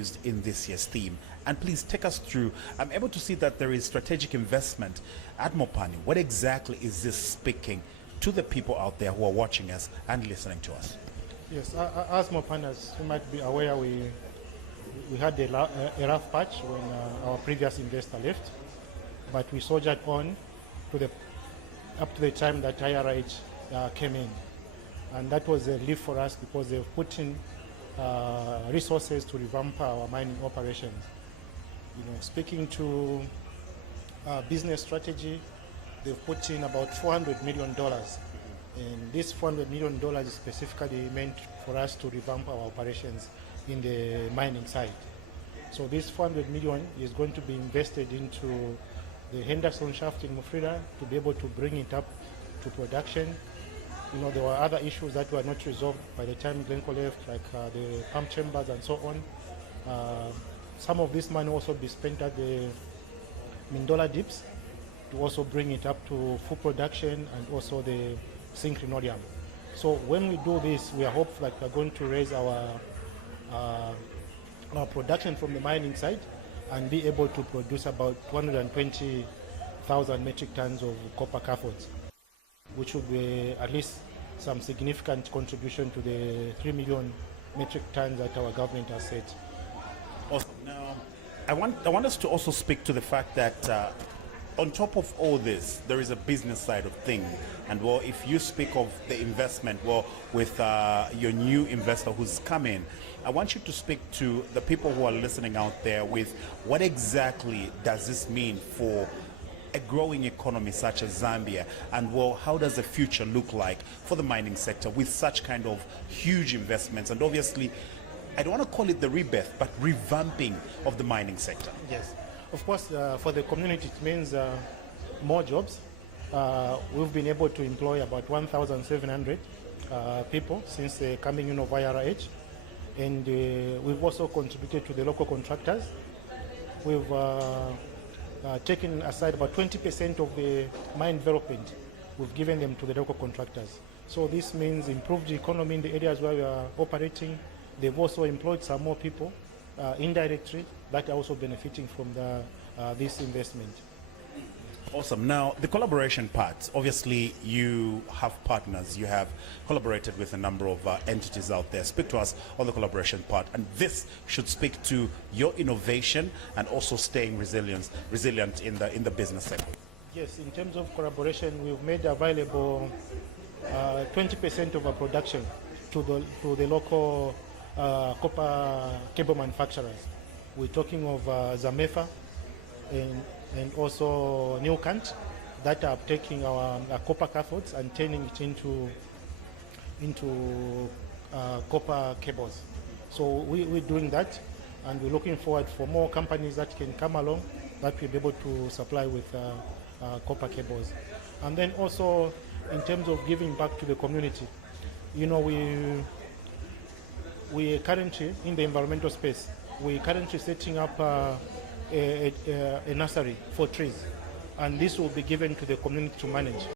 used in this year's theme. And please take us through. I'm able to see that there is strategic investment at Mopani. What exactly is this speaking to the people out there who are watching us and listening to us? Yes, as Mopani, as you might be aware, we had a rough patch when our previous investor left, but we soldiered on up to the time that IRH came in. And that was a relief for us because they've put in resources to revamp our mining operations. Speaking to business strategy, they've put in about $400 million. And this $400 million is specifically meant for us to revamp our operations in the mining side. So this $400 million is going to be invested into the Henderson shaft in Mufrira to be able to bring it up to production. There were other issues that were not resolved by the time Glencore left, like the pump chambers and so on. Some of this money also be spent at the Mindola dips to also bring it up to full production, and also the synchronodium. So when we do this, we are hopeful that we are going to raise our production from the mining side and be able to produce about 220,000 metric tons of copper cathodes, which will be at least some significant contribution to the 3 million metric tons that our government has set. Awesome. Now, I want us to also speak to the fact that on top of all this, there is a business side of things. And well, if you speak of the investment, well, with your new investor who's come in, I want you to speak to the people who are listening out there with what exactly does this mean for a growing economy such as Zambia, and well, how does the future look like for the mining sector with such kind of huge investments? And obviously, I don't want to call it the rebirth, but revamping of the mining sector. Yes, of course, for the community it means more jobs. We've been able to employ about 1,700 people since the coming in of IRH, and we've also contributed to the local contractors. We've taken aside about 20% of the mine development. We've given them to the local contractors. So this means improved economy in the areas where we are operating. They've also employed some more people indirectly that are also benefiting from this investment. Awesome. Now, the collaboration part, obviously you have partners, you have collaborated with a number of entities out there. Speak to us on the collaboration part, and this should speak to your innovation and also staying resilient in the business sector. Yes, in terms of collaboration, we've made available 20% of our production to the local copper cable manufacturers. We're talking of Zamefa and also Newcant that are taking our copper cathodes and turning it into copper cables. So we're doing that, and we're looking forward for more companies that can come along that will be able to supply with copper cables. And then also in terms of giving back to the community, we are currently in the environmental space. We're currently setting up a nursery for trees, and this will be given to the community to manage.